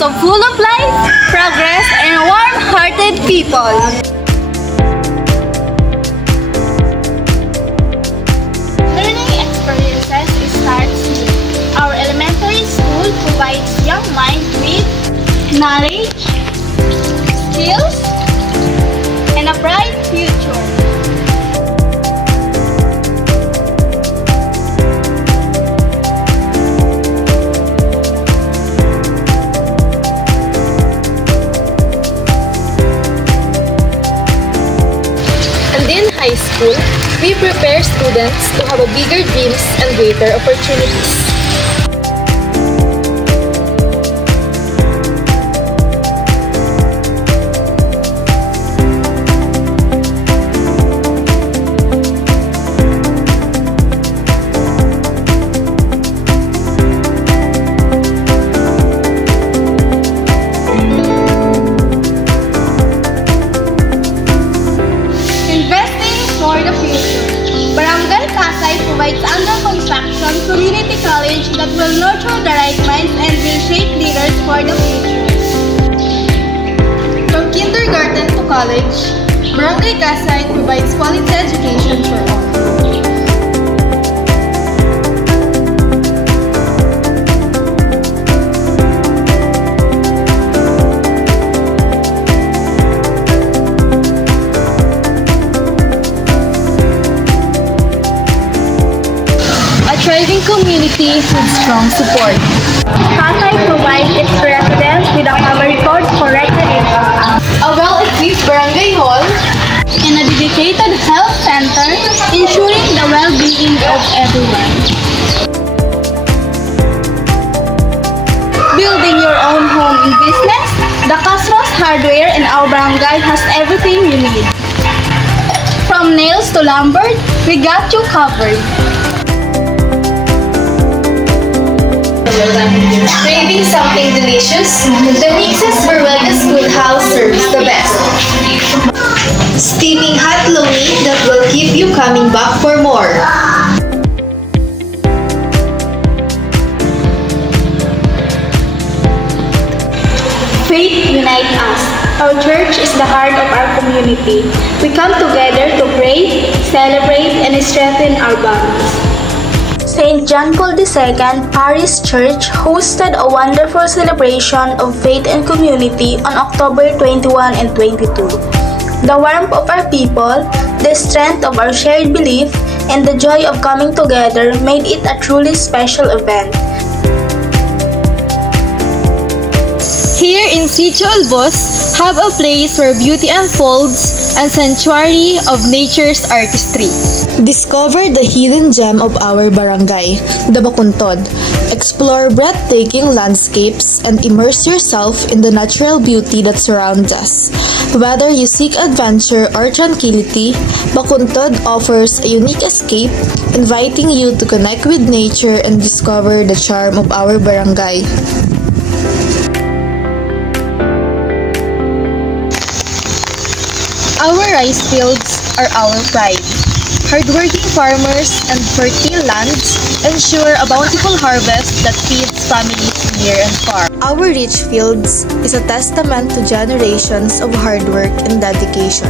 so full of life, progress, and warm-hearted people. Learning experiences starts here. Our elementary school provides young minds with knowledge, skills, and a bright future. And in high school, we prepare students to have a bigger dreams and greater opportunities. For the future, Barangay Kasay provides under construction community college that will nurture the right minds and will shape leaders for the future. From kindergarten to college, Barangay Kasay provides quality education for all. Thriving community with strong support. Kasay provides its residents with a common record for recreation, A well-equipped barangay hall, and a dedicated health center, ensuring the well-being of everyone. Building your own home and business, the Castros Hardware in our barangay has everything you need. From nails to lumber, we got you covered. Craving something delicious? The Mixes Barregas Foodhouse serves the best. Steaming hot lomi that will keep you coming back for more. Faith unites us. Our church is the heart of our community. We come together to pray, celebrate, and strengthen our bonds. St. John Paul II Parish Church hosted a wonderful celebration of faith and community on October 21 and 22. The warmth of our people, the strength of our shared belief, and the joy of coming together made it a truly special event. Here in Sitio Albos, have a place where beauty unfolds and sanctuary of nature's artistry. Discover the hidden gem of our barangay, the Bakuntod. Explore breathtaking landscapes and immerse yourself in the natural beauty that surrounds us. Whether you seek adventure or tranquility, Bakuntod offers a unique escape, inviting you to connect with nature and discover the charm of our barangay. Our rice fields are our pride. Hardworking farmers and fertile lands ensure a bountiful harvest that feeds families near and far. Our rich fields is a testament to generations of hard work and dedication.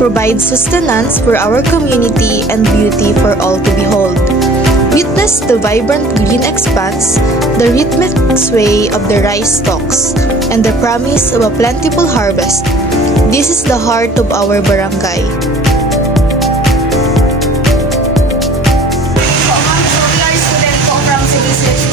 Provides sustenance for our community and beauty for all to behold. Witness the vibrant green expanse, the rhythmic sway of the rice stalks, and the promise of a plentiful harvest. This is the heart of our barangay.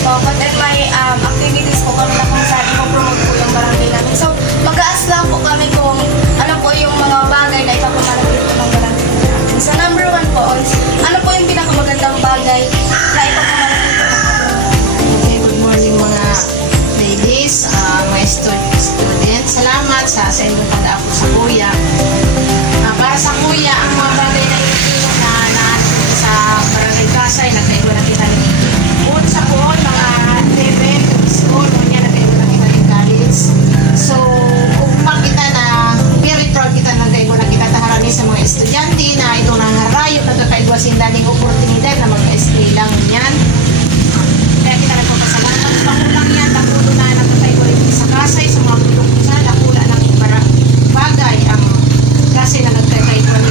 But then may activities po kami na kung saan ipopromote po yung barangay namin. So, mag-aas lang po kami kung ano po yung mga bagay na ipapamalapit po ng barangay namin. So, number 1 po is, ano po yung pinakamagandang bagay na ipapamalapit po ng barangay. Okay, good morning mga ladies, mga students. Salamat sa inyong pag-aako sa kuya. Para sa kuya, ang mga bagay na ito na sa barangay Kasay, nagkaigwa na kita rin. Bukod sa po, mga event, school, niya nagkaigwa na kita rin college. So, kung makita na, very proud kita nagkaigwa na kita taharani sa mga estudyante na ito nangharayo, nagkakaigwa sindaling oportunidad na mag-stay lang yan. Kaya kita nagpapasalamat. Pakulang yan, tapulo na nagkakaigwa rin sa Kasay sa mga produkto sa dakula ng bagay ang Kasay na nagkakaigwan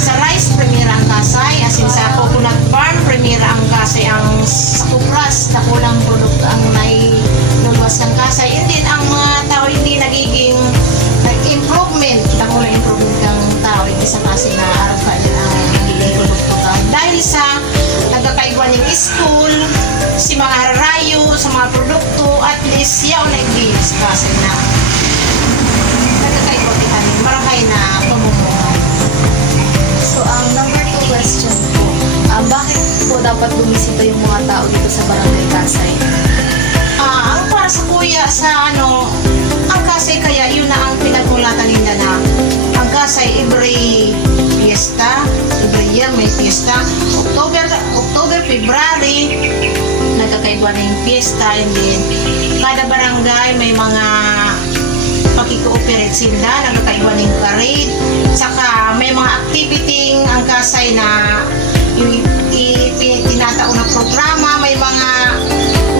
sa rice primera ang Kasay, asin sa coconut farm primera ang Kasay, ang sa kupras dakulang produkto ang nailuluwas ng Kasay. And then ang mga tao hindi nagiging improvement, dakulang improvement ng tao hindi sa Kasay na araw ka ang nagiging produkto ka dahil sa nagkakaigwan yung school si mga rayo sa mga produkto at least yaw na yung sa Kasay na nagkakaigwan din marangay na pamumuhay. So, number 2 question po. Bakit po dapat bumisita yung mga tao dito sa Barangay Kasay? Ang para sa kuya sa ang Kasay kaya yun na ang pinagmulatan nila na ang Kasay every fiesta, every year may fiesta. October, February, nagkakaigwa na yung fiesta, and then kada barangay may mga pakiko-operate sila, nagkakaigwa na yung parade, saka may mga activity ang Kasay na tinataon na programa, may mga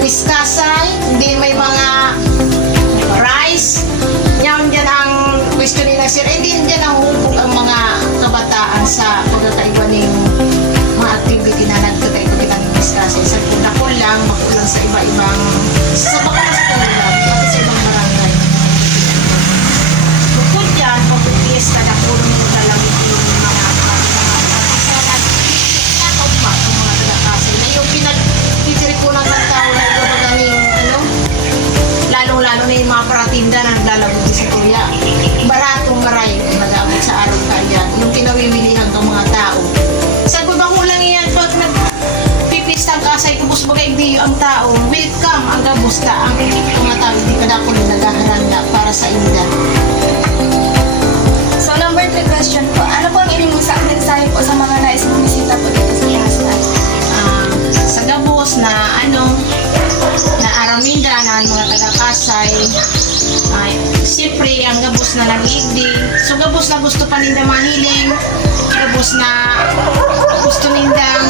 Miss Kasay, hindi may mga prize, yan ang question nila sir, and then dyan ang hukog ang mga kabataan sa pagkakaigwa ng mga activity na nagkakaigwa ng Miss Kasay. Sa kunakon lang, magulang sa iba-ibang sa bakalas ko lang, pati sa ibang barangay. Bukod yan, pag-fiesta na puro nyo nalamit yung mga kasalan, nakaupak ang mga taga-Kasay na yung pinag-titiripunan ng tao na ito magaling, lalong-lalo na yung mga paratinda na naglalabog sa tuya. Baratong maray nagamit sa araw kaya yung pinawiwilihan ng mga tao. Sa gubang ulang yan, pag nagpipista ang Kasay, kubos bagay hindi ang tao, welcome ang gabusta ang mga tao, hindi ka na po nagaharanda para sa inda. So, number 3 question po. Ano po ang inyong mensahe po sa mga nais bumisita po dito sa Kasay? Sa gabos na na araminda na mga taga-Kasay, siyempre ang gabos na nag-igdi, so gabos na gusto pa ninda mahiling, gabos na gusto nindang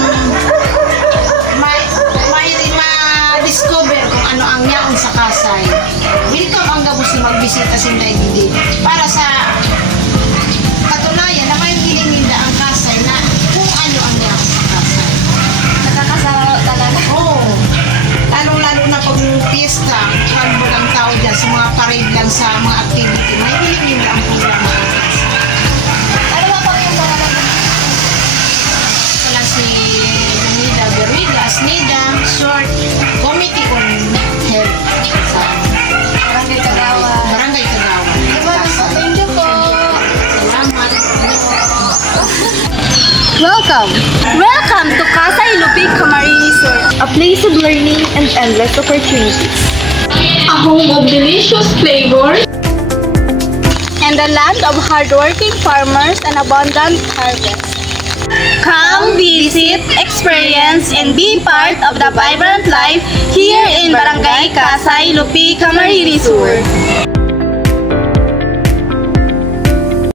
ma-discover kung ano ang yaon sa Kasay. Welcome ang gabos na magbisita sinda igdi para sa katunayan na may hiling ninda ang Kasay na kung ano ang yaon sa Kasay. Nakakasaraw talaga. Oo. Lalo-lalo na pag piyesta, karbo lang tao dyan sa mga parade lang sa mga activity. May hiling nila ang programa ng Kasay. Ano ba po yung mga Sala si Nida Berwiga, Snida, Short, Committee on Health sa Barangay Kagawa? Barangay Kagawa. Thank you po. Salamat. Welcome! Welcome to Kasay Lupig Camarines Resort, a place of learning and endless opportunities. A home of delicious flavors and a land of hardworking farmers and abundant harvest. Come visit, experience, and be part of the vibrant life here in Barangay Kasay Lupig Camarines Resort.